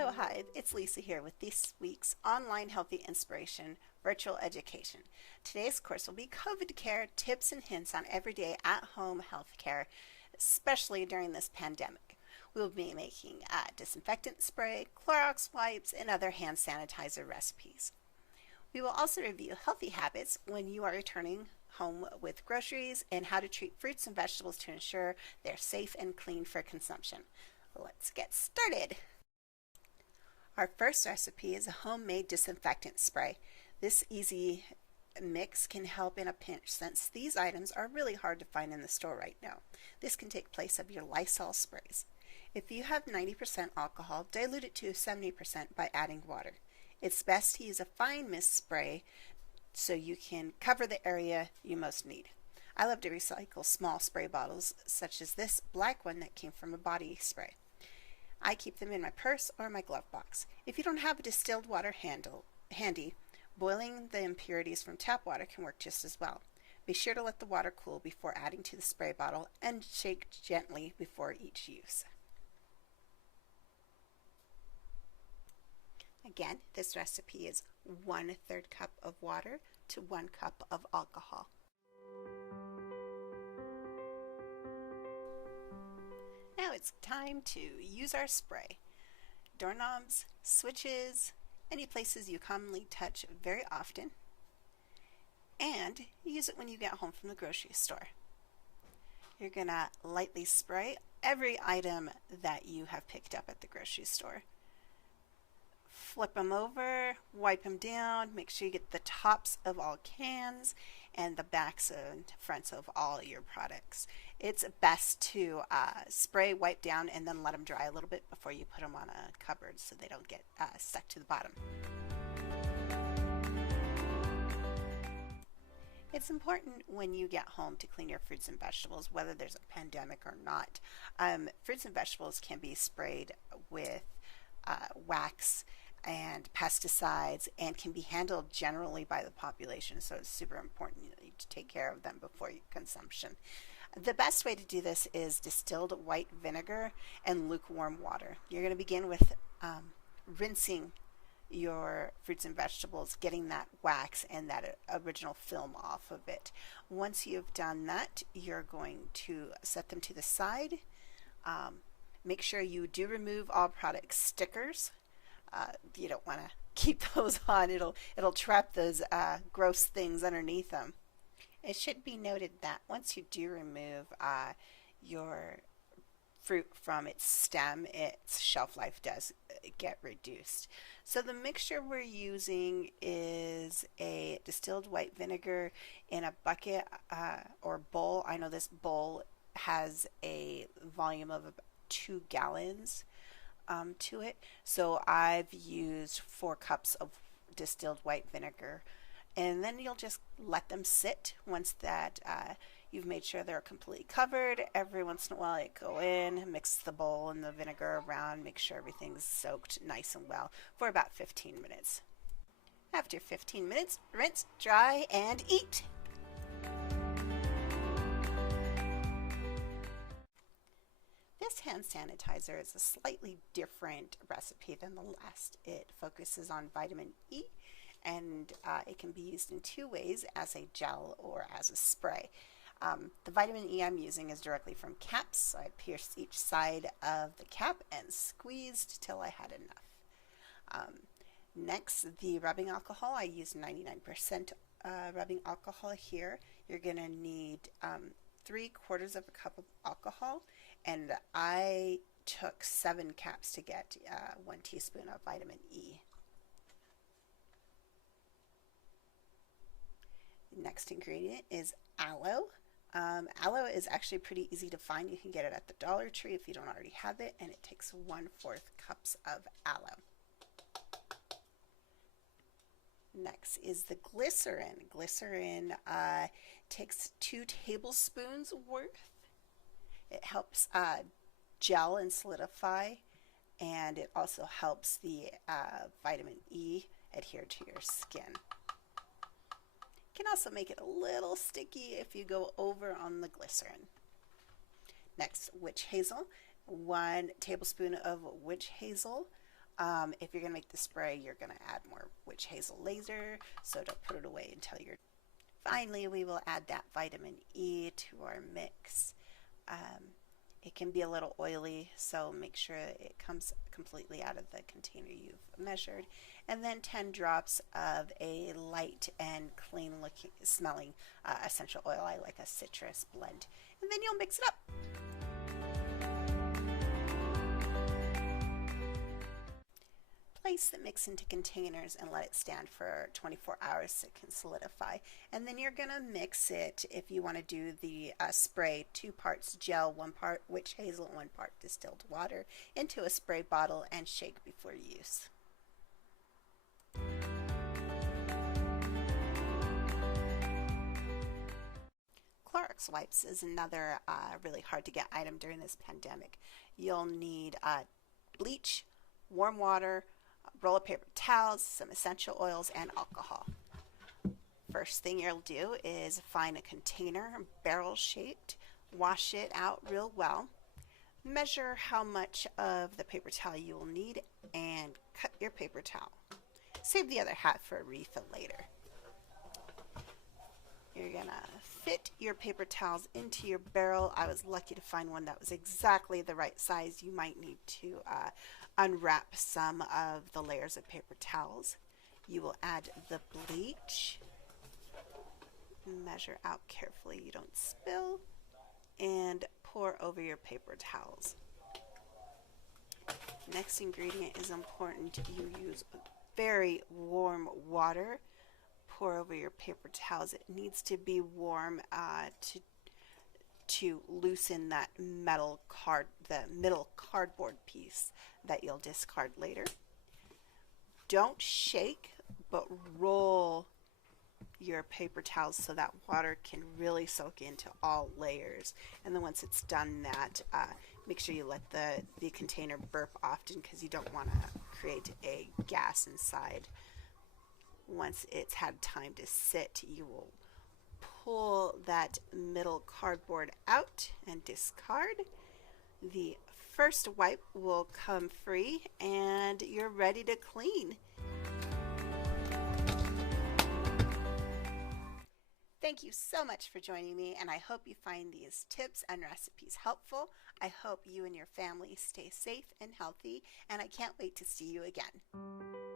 Hello, hi, it's Lisa here with this week's Online Healthy Inspiration Virtual Education. Today's course will be COVID care tips and hints on everyday at-home health care, especially during this pandemic. We will be making disinfectant spray, Clorox wipes, and other hand sanitizer recipes. We will also review healthy habits when you are returning home with groceries and how to treat fruits and vegetables to ensure they're safe and clean for consumption. Let's get started. Our first recipe is a homemade disinfectant spray. This easy mix can help in a pinch since these items are really hard to find in the store right now. This can take place of your Lysol sprays. If you have 90% alcohol, dilute it to 70% by adding water. It's best to use a fine mist spray so you can cover the area you most need. I love to recycle small spray bottles such as this black one that came from a body spray. I keep them in my purse or my glove box. If you don't have a distilled water handy, boiling the impurities from tap water can work just as well. Be sure to let the water cool before adding to the spray bottle and shake gently before each use. Again, this recipe is 1/3 cup of water to 1 cup of alcohol. Now it's time to use our spray. Doorknobs, switches, any places you commonly touch very often, and use it when you get home from the grocery store. You're going to lightly spray every item that you have picked up at the grocery store. Flip them over, wipe them down, make sure you get the tops of all cans and the backs and fronts of all your products. It's best to spray, wipe down, and then let them dry a little bit before you put them on a cupboard so they don't get stuck to the bottom. It's important when you get home to clean your fruits and vegetables, whether there's a pandemic or not. Fruits and vegetables can be sprayed with wax and pesticides and can be handled generally by the population, so it's super important to take care of them before consumption. The best way to do this is distilled white vinegar and lukewarm water. You're going to begin with rinsing your fruits and vegetables, getting that wax and that original film off of it. Once you've done that, you're going to set them to the side. Make sure you do remove all product stickers. You don't want to keep those on. It'll trap those gross things underneath them. It should be noted that once you do remove your fruit from its stem, its shelf life does get reduced. So the mixture we're using is a distilled white vinegar in a bucket or bowl. I know this bowl has a volume of about 2 gallons to it. So I've used 4 cups of distilled white vinegar. And then you'll just let them sit once that you've made sure they're completely covered. Every once in a while, you go in, mix the bowl and the vinegar around, make sure everything's soaked nice and well for about 15 minutes. After 15 minutes, rinse, dry, and eat. This hand sanitizer is a slightly different recipe than the last. It focuses on vitamin E, and it can be used in 2 ways, as a gel or as a spray. The vitamin E I'm using is directly from caps, so I pierced each side of the cap and squeezed till I had enough. Next, the rubbing alcohol. I used 99% rubbing alcohol here. You're going to need 3/4 of a cup of alcohol, and I took 7 caps to get 1 teaspoon of vitamin E. Next ingredient is aloe. Aloe is actually pretty easy to find. You can get it at the Dollar Tree if you don't already have it, and it takes 1/4 cups of aloe. Next is the glycerin. Glycerin takes 2 tablespoons worth. It helps gel and solidify, and it also helps the vitamin E adhere to your skin. Can also make it a little sticky if you go over on the glycerin. Next, witch hazel. 1 tablespoon of witch hazel If you're going to make the spray, you're going to add more witch hazel laser, so don't put it away until you're... Finally, we will add that vitamin E to our mix. It can be a little oily, so make sure it comes completely out of the container you've measured. And then 10 drops of a light and clean looking smelling essential oil. I like a citrus blend. And then you'll mix it up. Place the mix into containers and let it stand for 24 hours so it can solidify. And then you're going to mix it, if you want to do the spray, 2 parts gel, 1 part witch hazel, 1 part distilled water, into a spray bottle and shake before use. Clorox wipes is another really hard to get item during this pandemic. You'll need bleach, warm water, roll of paper towels, some essential oils, and alcohol. First thing you'll do is find a container, barrel shaped, wash it out real well, measure how much of the paper towel you will need, and cut your paper towel. Save the other half for a refill later. You're gonna fit your paper towels into your barrel. I was lucky to find one that was exactly the right size. You might need to unwrap some of the layers of paper towels. You will add the bleach. Measure out carefully, you don't spill, and pour over your paper towels. Next ingredient is important. You use very warm water. Pour over your paper towels. It needs to be warm to loosen that the middle cardboard piece that you'll discard later. Don't shake, but roll your paper towels so that water can really soak into all layers. And then once it's done that, make sure you let the container burp often, because you don't want to create a gas inside. Once it's had time to sit, you will pull that middle cardboard out and discard. The first wipe will come free and you're ready to clean. Thank you so much for joining me, and I hope you find these tips and recipes helpful. I hope you and your family stay safe and healthy, and I can't wait to see you again.